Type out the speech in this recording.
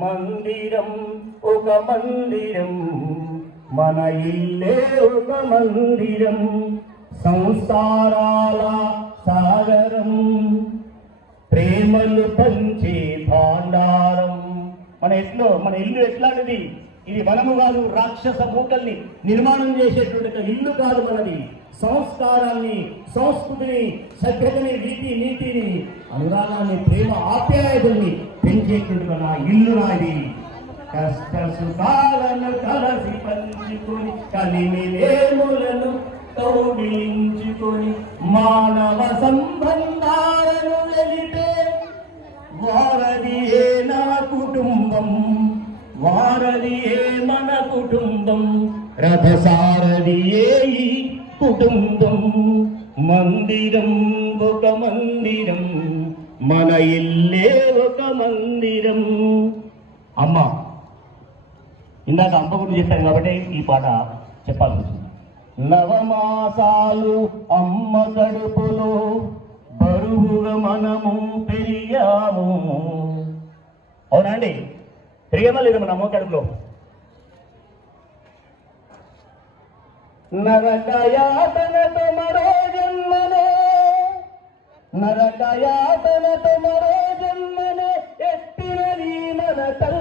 మందిరం ఒక మందిరం, మన ఇల్లే ఒక మందిరం, సంసారాల సాగరం, ప్రేమలు పంచే భాండారం. మన ఇల్లు ఎట్లాంటిది? ఇది వనము కాదు, రాక్షస మూటల్ని నిర్మాణం చేసేటువంటి ఇల్లు కాదు మనది. సంస్కారాన్ని, సంస్కృతిని, సభ్యతని, నీతిని, అనురాగాన్ని, ప్రేమ ఆప్యాయతల్ని పెంచేటువంటి నా ఇల్లు నాది. కష్ట సుఖాలను కలసి పంచుకొని, కలిమిలేములను కౌగిలించుకొని, మానవ సంబంధాలను వెలిపే వారదియే నా కుటుంబం, వారదియే మన కుటుంబం, రథసారథియే ఈ కుటుంబం. మందిరం ఒక మందిరం, మన ఇల్లే ఒక మందిరం. అమ్మ, ఇందాక అమ్మ గురించి చెప్పాను కాబట్టి ఈ పాట చెప్పాల్సి వచ్చింది. నవమాసాలు అమ్మ కడుపులో బరువుగా మనము పెరిగాము. అవునా అండి? పెరిగామా లేదా మన అమ్మ కడుపులో? నరకయాతనతో మరో జన్మనే, నరకయాతనతో మరో జన్మనే ఎత్తినది మన తల్లి.